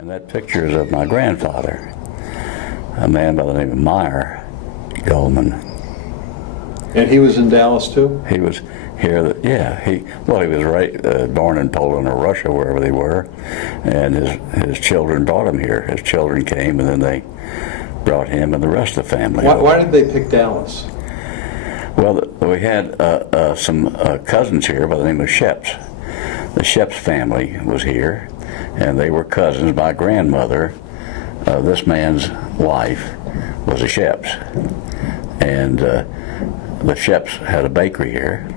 And that picture is of my grandfather, a man by the name of Meyer Golman. And he was in Dallas too? He was here, yeah. He was born in Poland or Russia, wherever they were, and his children brought him here. His children came, and then they brought him and the rest of the family. Why did they pick Dallas? Well, we had some cousins here by the name of Sheps. The Sheps family was here, and they were cousins. My grandmother, this man's wife, was a Sheps, and the Sheps had a bakery here,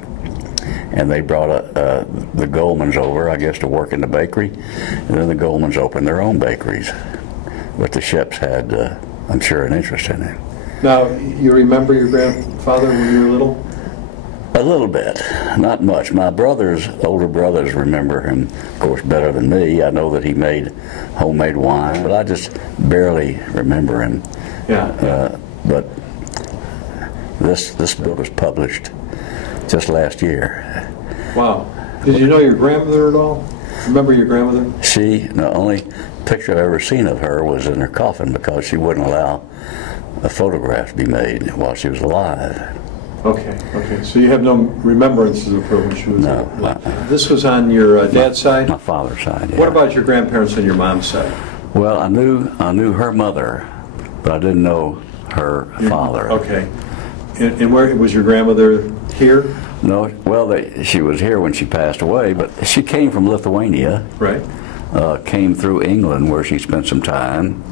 and they brought the Golmans over, I guess, to work in the bakery, and then the Golmans opened their own bakeries, but the Sheps had, I'm sure, an interest in it. Now, you remember your grandfather when you were little? A little bit, not much. My older brothers remember him, of course, better than me. I know that he made homemade wine, but I just barely remember him. Yeah. But this book was published just last year. Wow. Did you know your grandmother at all? Remember your grandmother? The only picture I've ever seen of her was in her coffin, because she wouldn't allow a photograph to be made while she was alive. Okay, okay. So you have no remembrances of her when she was alive? No. This was on your dad's side? My father's side, yeah. What about your grandparents on your mom's side? Well, I knew her mother, but I didn't know her father. Okay. And where was your grandmother here? No, well, she was here when she passed away, but she came from Lithuania. Right. Came through England, where she spent some time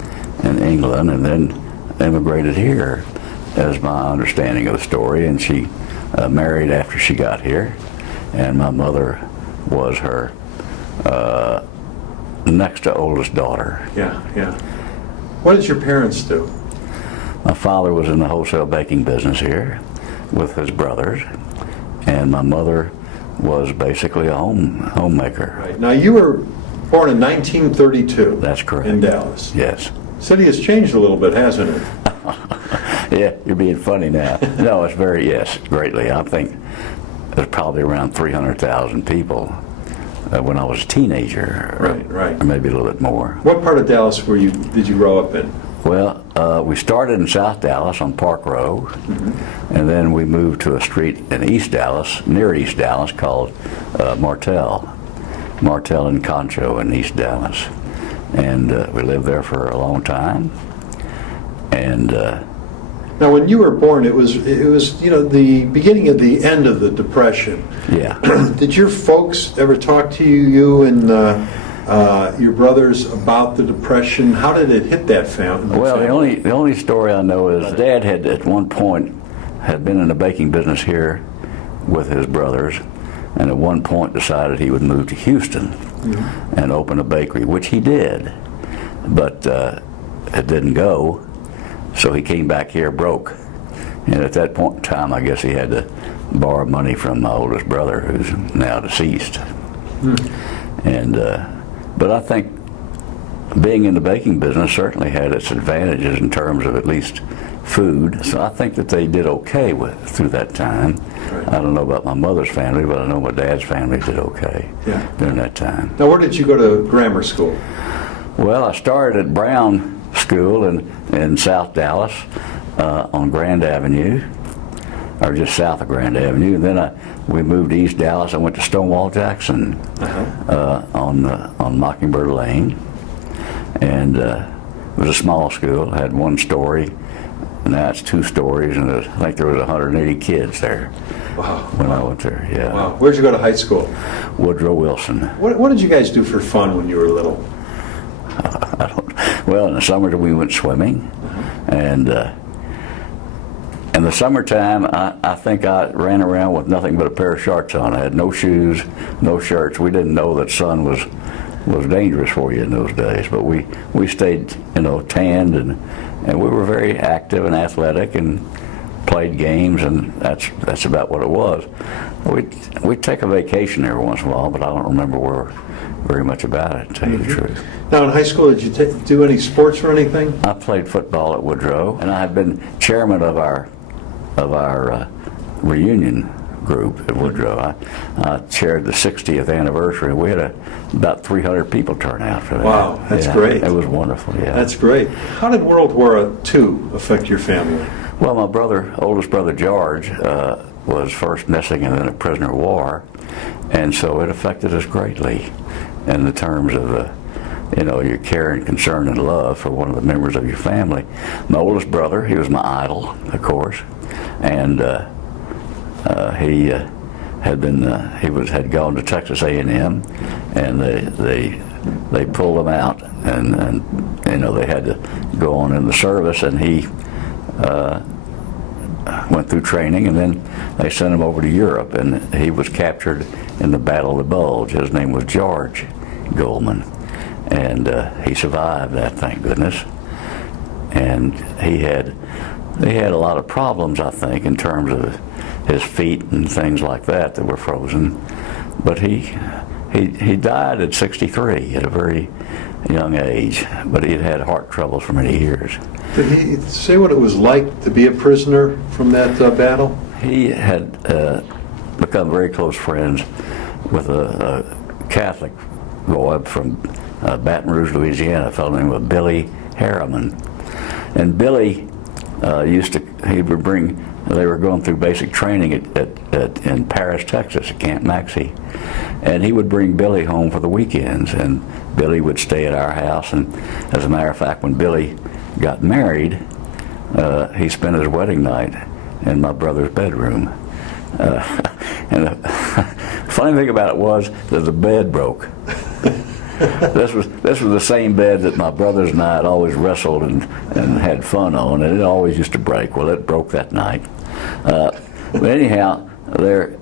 in England, and then immigrated here, as my understanding of the story. And she married after she got here, and my mother was her next to oldest daughter. Yeah, yeah. What did your parents do? My father was in the wholesale baking business here with his brothers, and my mother was basically a homemaker. Right. Now, you were born in 1932. That's correct. In Dallas. Yes. City has changed a little bit, hasn't it? Yeah, you're being funny now. No, it's yes, greatly. I think there's probably around 300,000 people when I was a teenager. Right. Or maybe a little bit more. What part of Dallas did you grow up in? Well, we started in South Dallas on Park Row, and then we moved to a street in East Dallas, near East Dallas, called Martell and Concho in East Dallas. And we lived there for a long time. And now, when you were born, it was the beginning of the end of the Depression. Yeah. Did your folks ever talk to you and your brothers about the Depression? How did it hit that family? Well, the only story I know is Dad had at one point had been in the baking business here with his brothers, and at one point decided he would move to Houston and open a bakery, which he did, but it didn't go. So he came back here broke, and at that point in time, I guess he had to borrow money from my oldest brother, who's now deceased. And but I think being in the baking business certainly had its advantages in terms of at least food. So I think that they did okay through that time. Right. I don't know about my mother's family, but I know my dad's family did okay during that time. Now, where did you go to grammar school? Well, I started at Brown School in South Dallas on Grand Avenue, or just south of Grand Avenue. And then we moved to East Dallas. I went to Stonewall Jackson on Mockingbird Lane, and it was a small school. It had one story. Now it's 2 stories, and I think there was 180 kids there. Wow. When I went there. Yeah. Wow. Where'd you go to high school? Woodrow Wilson. What did you guys do for fun when you were little? Well, in the summer we went swimming, and in the summertime I think I ran around with nothing but a pair of shorts on. I had no shoes, no shirts. We didn't know that sun was dangerous for you in those days, but we stayed, tanned, and we were very active and athletic and played games, and that's about what it was. We'd take a vacation every once in a while, but I don't remember very much about it, to tell you the truth. Now, in high school, did you do any sports or anything? I played football at Woodrow, and I have been chairman of our reunion group at Woodrow. I chaired the 60th anniversary. We had about 300 people turn out for that. Wow, that's great. It was wonderful, yeah. That's great. How did World War II affect your family? Well, my oldest brother George, was first missing and then a prisoner of war, and so it affected us greatly in the terms of your care and concern and love for one of the members of your family. My oldest brother, he was my idol, of course, and he had gone to Texas A&M, and they pulled him out, and they had to go on in the service, and he went through training, and then they sent him over to Europe, and he was captured in the Battle of the Bulge. His name was George Golman, and he survived that, thank goodness. And he had a lot of problems, I think, in terms of his feet and things like that were frozen. But he died at 63 at a very young age, but he had had heart troubles for many years. Did he say what it was like to be a prisoner from that battle? He had become very close friends with a Catholic boy from Baton Rouge, Louisiana, a fellow named Billy Harriman. And Billy they were going through basic training in Paris, Texas, at Camp Maxey. And he would bring Billy home for the weekends, and Billy would stay at our house. And as a matter of fact, when Billy got married, he spent his wedding night in my brother's bedroom. And the funny thing about it was that the bed broke. This was the same bed that my brothers and I had always wrestled and had fun on, and it always used to break. Well, it broke that night. But anyhow, they're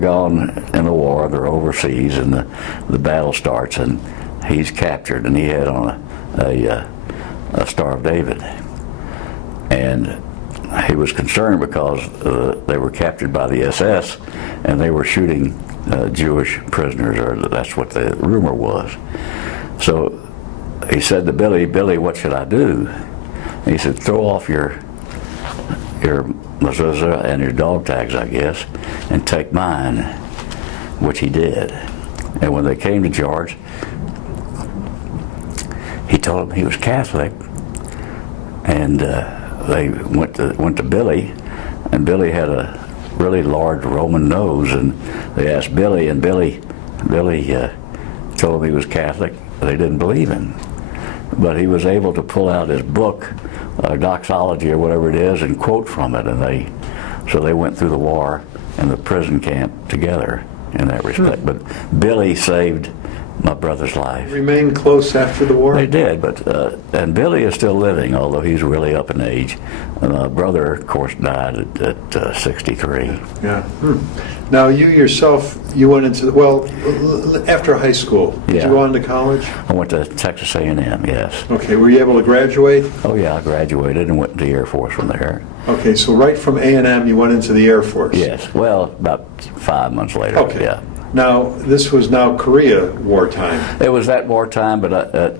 gone in the war. They're overseas, and the battle starts, and he's captured, and he had on a Star of David, and he was concerned because they were captured by the SS, and they were shooting Jewish prisoners, or that's what the rumor was. So he said to Billy, what should I do? And he said, throw off your mezuzah and your dog tags, I guess, and take mine, which he did. And when they came to George, he told them he was Catholic, and they went to Billy, and Billy had a really large Roman nose, and they asked Billy, and Billy told them he was Catholic. They didn't believe him, but he was able to pull out his book, doxology or whatever it is, and quote from it, and so they went through the war and the prison camp together in that respect. But Billy saved my brother's life. Remained close after the war? They did, but and Billy is still living, although he's really up in age. And my brother, of course, died at 63. Yeah. Now, you yourself, you went into, after high school, did you go on to college? I went to Texas A&M, yes. Okay, were you able to graduate? Oh, yeah, I graduated and went to the Air Force from there. Okay, so right from A&M, you went into the Air Force? Yes, well, about 5 months later, okay. Yeah. Now, this was now Korea wartime. It was that wartime, but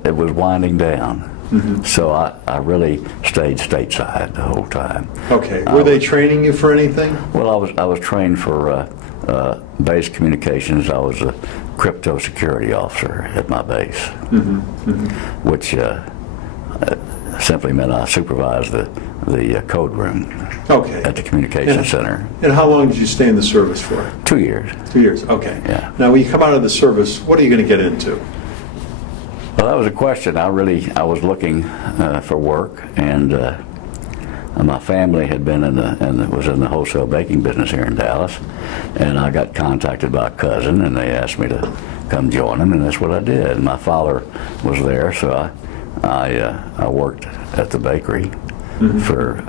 it was winding down. Mm-hmm. So I really stayed stateside the whole time. Okay. Were they training you for anything? Well, I was trained for base communications. I was a cryptosecurity officer at my base, mm-hmm. Mm-hmm. which simply meant I supervised the code room. Okay. At the communication center. And how long did you stay in the service for? 2 years. 2 years, okay. Yeah. Now, when you come out of the service, what are you going to get into? Well, that was a question. I was looking for work, and my family had been was in the wholesale baking business here in Dallas, and I got contacted by a cousin, and they asked me to come join them, and that's what I did. And my father was there, so I worked at the bakery mm-hmm. for,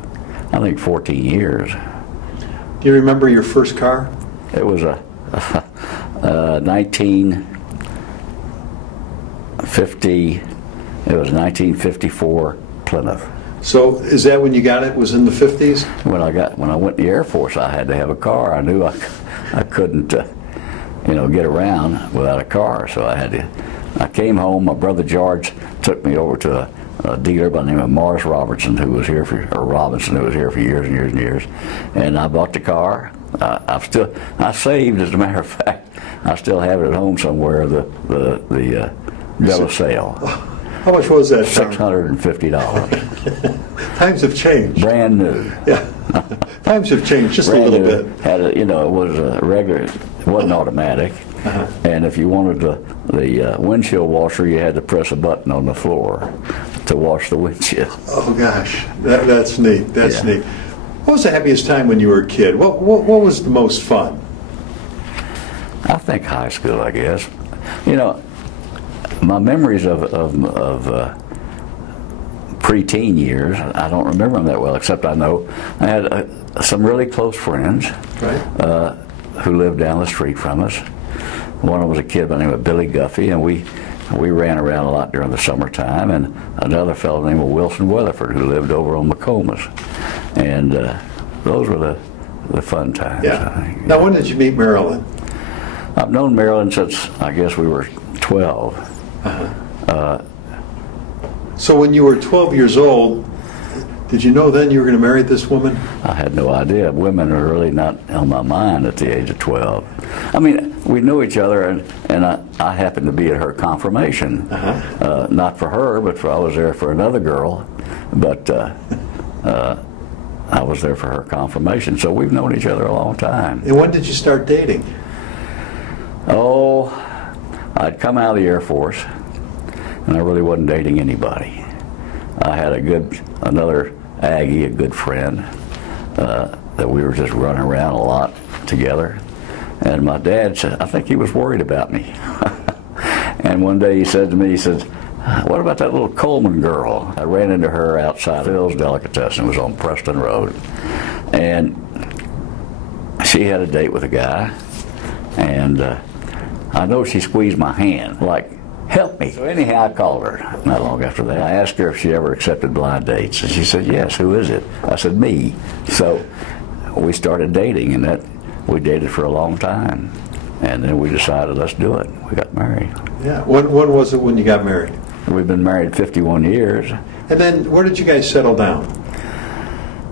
I think, 14 years. Do you remember your first car? It was a 1954 Plymouth. So is that when you got it? Was in the 50s? When I went to the Air Force, I had to have a car. I knew I couldn't, get around without a car, so I came home. My brother George took me over to a dealer by the name of Robinson, who was here for years and years and years. And I bought the car, I saved, as a matter of fact, I still have it at home somewhere, the bill of sale. How much was that? $650. Times have changed. Brand new. Yeah. Times have changed just Brand a little new. bit. Had a, it was a regular, it wasn't automatic. And if you wanted the windshield washer, you had to press a button on the floor to wash the windshield. Oh gosh, that's neat. That's neat. What was the happiest time when you were a kid? What was the most fun? I think high school, I guess. My memories of preteen years, I don't remember them that well, except I know I had some really close friends who lived down the street from us. One of them was a kid by the name of Billy Guffey, and we ran around a lot during the summertime, and another fellow named Wilson Weatherford who lived over on McComas. And those were the fun times. Yeah. I think. Now, when did you meet Marilyn? I've known Marilyn since, I guess, we were 12. So when you were 12 years old, did you know then you were going to marry this woman? I had no idea. Women are really not on my mind at the age of 12. I mean, we knew each other, and I happened to be at her confirmation. Not for her, but I was there for another girl. But I was there for her confirmation. So we've known each other a long time. And when did you start dating? Oh, I'd come out of the Air Force, and I really wasn't dating anybody. I had another Aggie, a good friend, that we were just running around a lot together. And my dad said, I think he was worried about me. And one day he said to me, he said, what about that little Coleman girl? I ran into her outside Phil's Delicatessen. It was on Preston Road. And she had a date with a guy. And I know she squeezed my hand, like, help me. So anyhow, I called her not long after that. I asked her if she ever accepted blind dates, and she said, yes, who is it? I said, me. So we started dating, and we dated for a long time. And then we decided, let's do it. We got married. Yeah. When was it when you got married? We've been married 51 years. And then where did you guys settle down?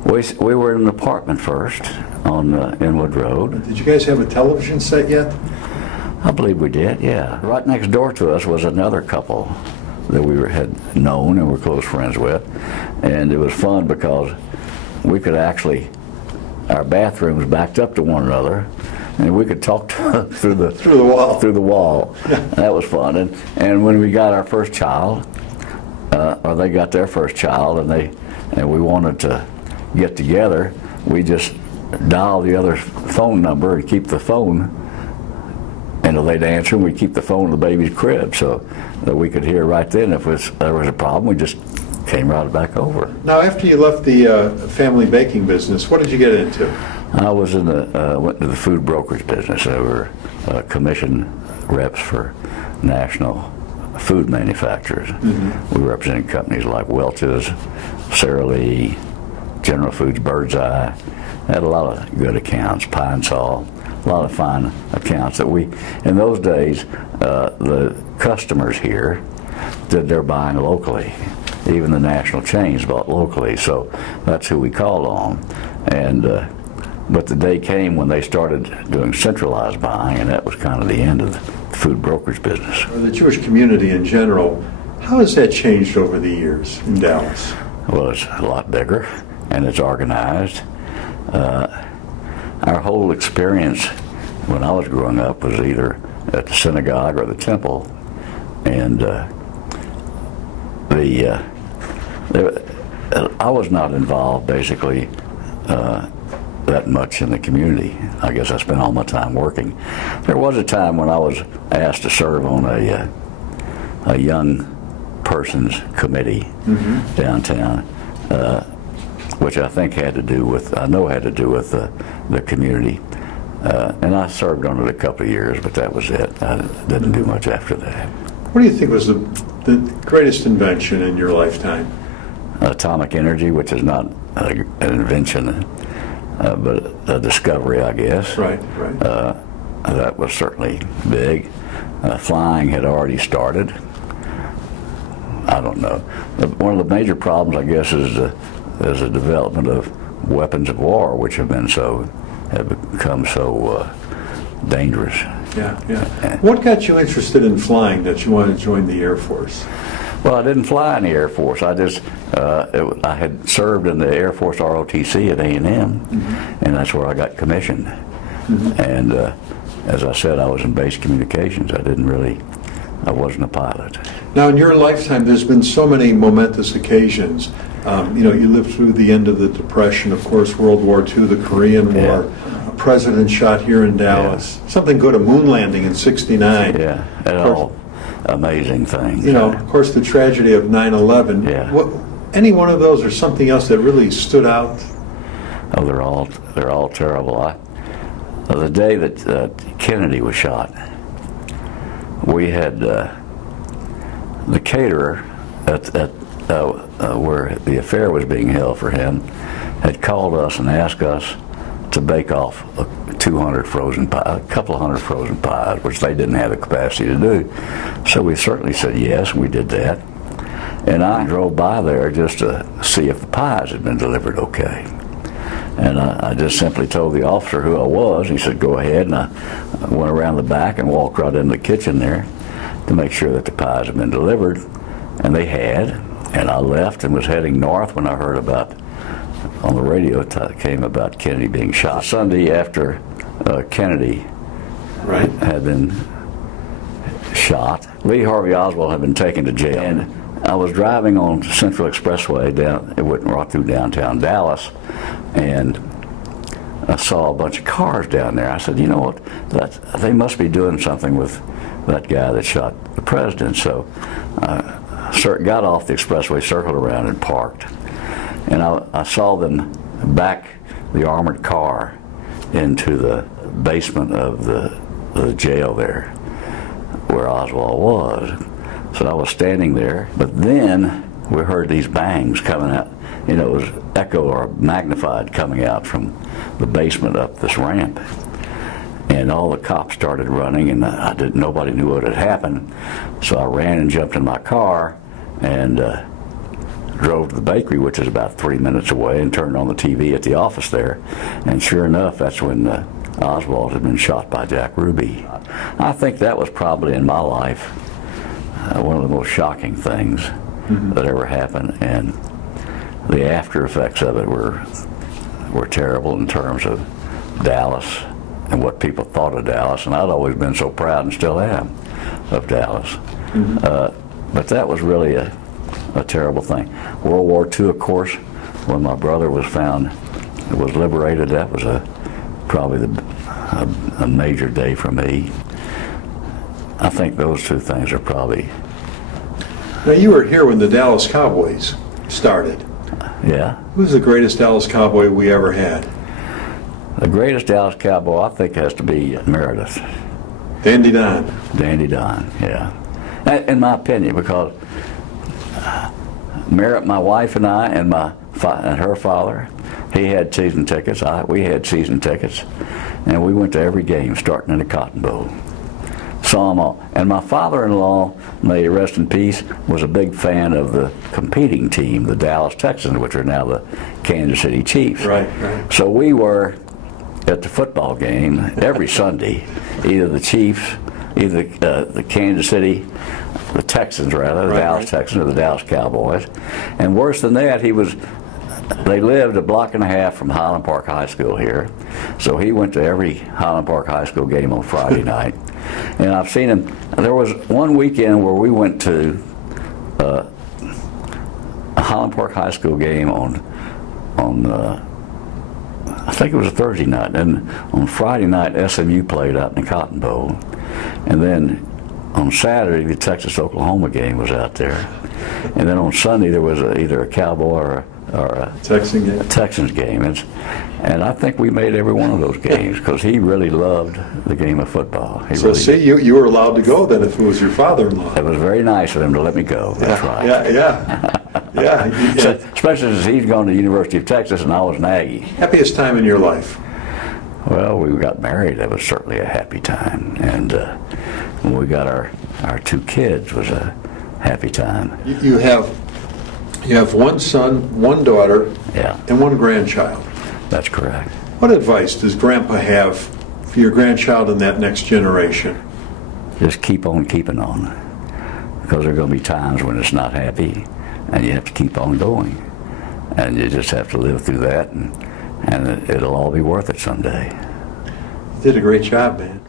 We were in an apartment first on Inwood Road. Did you guys have a television set yet? I believe we did, yeah. Right next door to us was another couple that we had known and were close friends with. And it was fun because we could actually, our bathrooms backed up to one another, and we could talk through the wall. Through the wall. That was fun. And when we got our first child, or they got their first child, and we wanted to get together, we just dial the other phone number and keep the phone. And they'd answer, and we'd keep the phone in the baby's crib so that we could hear right then. If there was a problem, we just came right back over. Now, after you left the family baking business, what did you get into? I was went to the food brokerage business. They were commission reps for national food manufacturers. We represented companies like Welch's, Sara Lee, General Foods, Birdseye. Had a lot of good accounts, Pine Sol. A lot of fine accounts that in those days, the customers here did their buying locally. Even the national chains bought locally, so that's who we called on. And but the day came when they started doing centralized buying, and that was kind of the end of the food brokerage business. For the Jewish community in general, how has that changed over the years in Dallas? Well, it's a lot bigger, and it's organized. Our whole experience when I was growing up was either at the synagogue or the temple, and I was not involved basically that much in the community. I guess I spent all my time working. There was a time when I was asked to serve on a young person's committee downtown, which I think had to do with the community. And I served on it a couple of years, but that was it. I didn't do much after that. What do you think was the greatest invention in your lifetime? Atomic energy, which is not an invention, but a discovery, I guess. Right. That was certainly big. Flying had already started. I don't know. One of the major problems, I guess, is the development of weapons of war, which have been so have become so dangerous. Yeah, yeah. What got you interested in flying that you wanted to join the Air Force? Well, I didn't fly in the Air Force. I just, I had served in the Air Force ROTC at A&M, and that's where I got commissioned. And as I said, I was in base communications. I wasn't a pilot. Now, in your lifetime, there's been so many momentous occasions. You know, you lived through the end of the Depression, of course, World War II, the Korean War, a president shot here in Dallas, something good, a moon landing in '69. Yeah, and all amazing things. You know, of course, the tragedy of 9/11. Yeah. Any one of those or something else that really stood out? Oh, they're all terrible. The day that Kennedy was shot, we had the caterer at where the affair was being held for him had called us and asked us to bake off a couple of hundred frozen pies, which they didn't have the capacity to do. So we certainly said yes, and we did that. And I drove by there just to see if the pies had been delivered okay. And I just simply told the officer who I was. He said, go ahead. And I went around the back and walked right in the kitchen there to make sure that the pies had been delivered. And they had. And I left and was heading north when I heard about, on the radio, it came about Kennedy being shot. Sunday after Kennedy had been shot, Lee Harvey Oswald had been taken to jail. And I was driving on Central Expressway down, it went right through downtown Dallas, and I saw a bunch of cars down there. I said, you know what, they must be doing something with that guy that shot the president. So got off the expressway, circled around, and parked. And I saw them back the armored car into the basement of the jail there, where Oswald was. So I was standing there, but then we heard these bangs coming out. You know, it was echo or magnified coming out from the basement up this ramp. And all the cops started running, and nobody knew what had happened. So I ran and jumped in my car and drove to the bakery, which is about 3 minutes away, and turned on the TV at the office there. And sure enough, that's when Oswald had been shot by Jack Ruby. I think that was probably in my life one of the most shocking things that ever happened, and the after effects of it were terrible in terms of Dallas and what people thought of Dallas. And I'd always been so proud, and still am, of Dallas. But that was really a terrible thing. World War II, of course, when my brother was liberated, that was probably a major day for me. I think those two things are probably... Now, you were here when the Dallas Cowboys started. Yeah. Who's the greatest Dallas Cowboy we ever had? The greatest Dallas Cowboy, I think, has to be Meredith. Dandy Don. Dandy Don, yeah. In my opinion, because my wife and I and her father, he had season tickets. We had season tickets, and we went to every game, starting in the Cotton Bowl. Saw them all. And my father-in-law, may he rest in peace, was a big fan of the competing team, the Dallas Texans, which are now the Kansas City Chiefs. Right. So we were at the football game every Sunday, either the Chiefs, either the Kansas City, the Texans rather, the Dallas Texans or the Dallas Cowboys. And worse than that, they lived a block and a half from Highland Park High School here. So he went to every Highland Park High School game on Friday night. And I've seen him. There was one weekend where we went to a Highland Park High School game on I think it was a Thursday night. And on Friday night, SMU played out in the Cotton Bowl. And then on Saturday, the Texas-Oklahoma game was out there. And then on Sunday, there was either a Cowboy or a Texans game. And I think we made every one of those games because he really loved the game of football. You were allowed to go then if it was your father-in-law. It was very nice of him to let me go. That's right. Yeah. So, especially since he's gone to the University of Texas and I was an Aggie. Happiest time in your life? Well, we got married. That was certainly a happy time. And when we got our two kids was a happy time. You have one son, one daughter, and one grandchild. That's correct. What advice does Grandpa have for your grandchild and that next generation? Just keep on keeping on, because there are going to be times when it's not happy, and you have to keep on going, and you just have to live through that, and it'll all be worth it someday. You did a great job, man.